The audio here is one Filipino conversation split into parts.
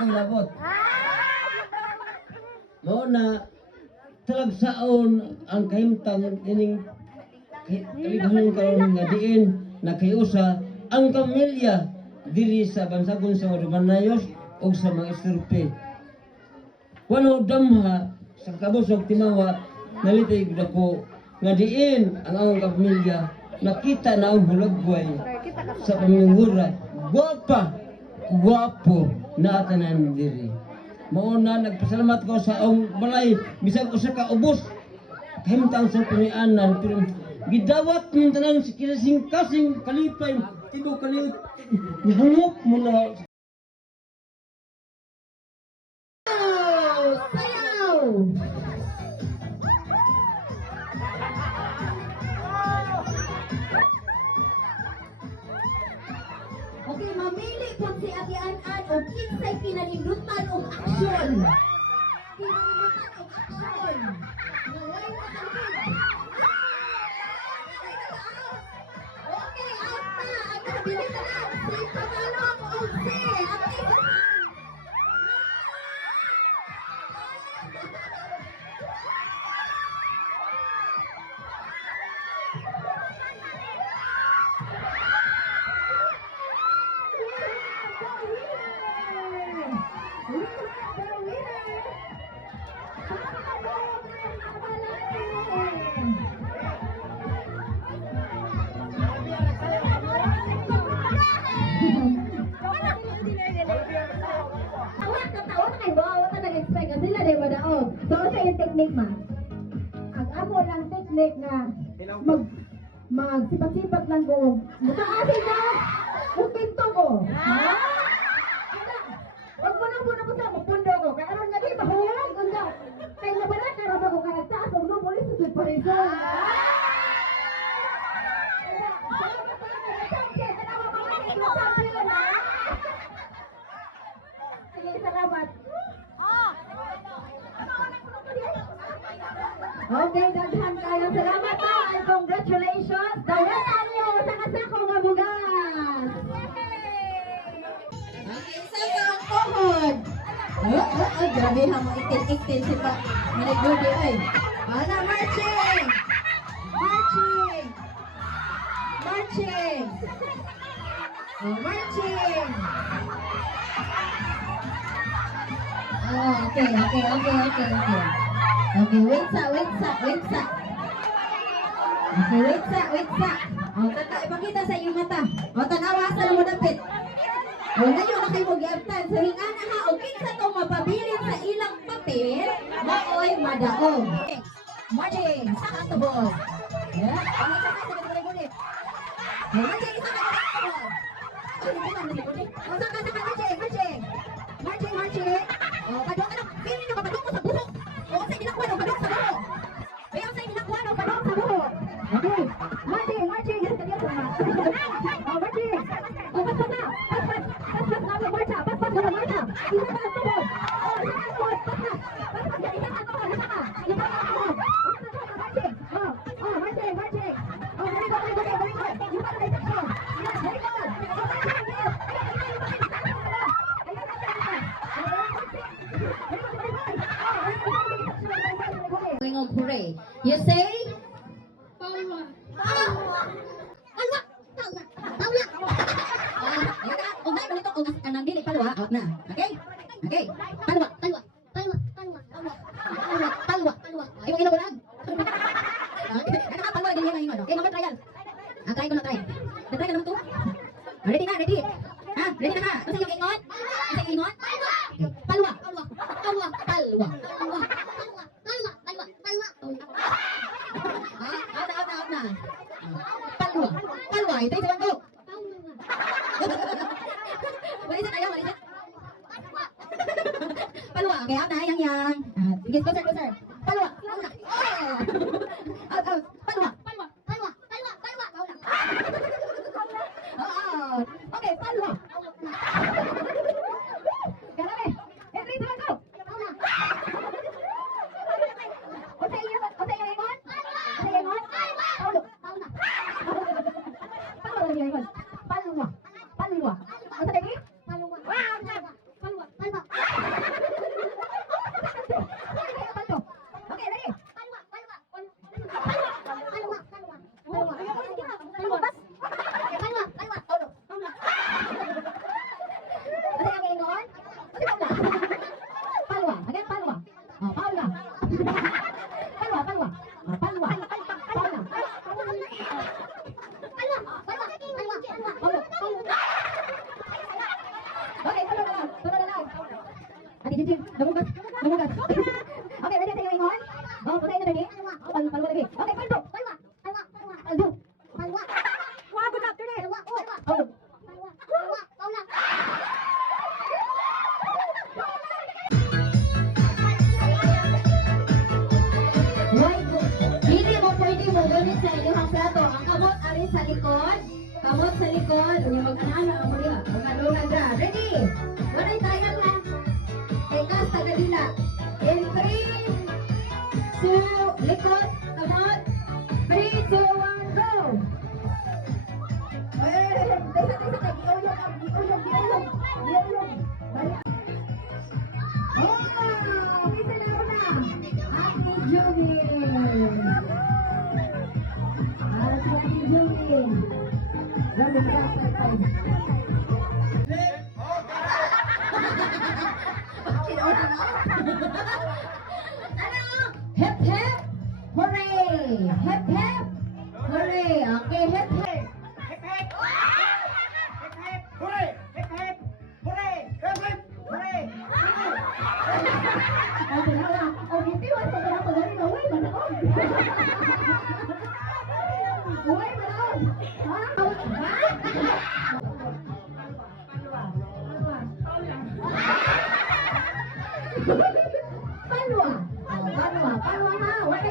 akong labot. Mao na talagsaon ang kahimtang ining kalibuhan karon nga diin nakayusa ang pamilya diri sa bansagon sa Romanayos o sa mga istorpe. Wano damha sa kabusog timawa nalitay dako nga diin ang among pamilya nakita na ang hulagway sa pamingura. Guwapo na tanan diri. Mao na nagpasalamat ko sa ang balay bisag usa ka ubos kahimtang sa pinianan pero gidawat min tanan si kasing kalipay tigo kaliut ihangop mo na. Sayaw! Okay, mamili po si Ate An-An o kinsay kinalindutan o aksyon. Kinalindutan o aksyon. Naway makalipin. Okay, out na. Ang nabili na lang. Si Tagalog o si Ate An-An. So, sa yung technique ma? Ang amo lang technique na magsipat-sipat lang ko. Mataasin na! Kung pinto ko. Ha? Huwag mo lang muna po sa mapundo ko. Kaya aron nga di mahulog. Kaya nabala ka rin ako kaya taas. Huwag mo muli sa sudpariso. Sige, salamat. Okay, daghan kayo. Salamat po and congratulations. Dawanan niyo sa kasako nga bugas. Okay, sa ang pohod. Grabe ha mo itin-itin si pa. Manigudi ay. Ana, marching! Marching! Marching! Oh, marching! Oh, okay. Okay, wait sa. Okay, wait sa. O, ipakita sa iyong mata. O, tanawa sa mo dapit. O, ngayon na kayo mag-iaptan. So, hingana ha, o kinsa to mapabilin sa ilang papel, maoy madaog. Marching, sa katubog. Yeah? Ang isa ka, sige, gulit. O, marching, isa ka, katubog. O, saka, marching. O, padung ka na, piling nyo padung ko sa buhok. O, sa inilakwan, o, padung sa buhok. Kaya sa inilakwan, o, padung sa buhok. Okay, marching. Yes, kanya sa mga. O, marching. O, paspas na. Paspas na, marcha. Isa ka na tubod. O, isa ka tubod. Paspas. Isa ka tubod. Marching. O, marching. O, very good. Yung pala may section. Yes, very good. O, marching, yes. Going on hooray. You say? Palwa. Kanang dili palwa out na. Okay? Palwa. Ay mo inuulan. Ano ka palwa ganyan ngayon? Okay, mga trial. Try ko na try. Try ka naman to. Ready na. Ha? Ready na ka? Ano sa yung ingot? Palwa. Out na. Palwa. Ito yung ko. Wala tayo. Palwa. Okay, out na. Yang. Sige, closer. Palwa. Out. Palwa. Okay, palwa. Grabe. Every time go. Palwa. Palwa. Again, palwa. Oh, Paula. Palwa, palwa. Oh, palwa. Paula. Okay, sunod na lang. Sunod na lang. Ate Jinjin, namugas. Namugas. Okay, ready tayo ingon? Oh, pusain na lagi. Palwa lagi. Okay, paldo. Paldo. Wag ka tire. Oh. Why ko? Hindi mo pwede mo ganit sa inyong plato. Ang kamot ari sa likod. Kamot sa likod. Yung mag-anana ang muli. Mag-anuna dra. Ready? Walay tayo na. Tekas tagalila. In 3, 2, likod. Kamot. 3, 2, 1, go! Hip hip, hooray! Hip hip, hooray! Okay, hip hip. Okay, wala. Okay, tiwas sa mga pagawin na uy, manood. Uy, manood. Palwa. Palwa ha. Wala.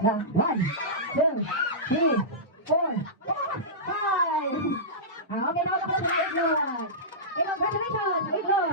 Now, 1, 2, 3, 4, 5. Okay, now come on, Iglot. Congratulations, Iglot.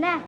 na.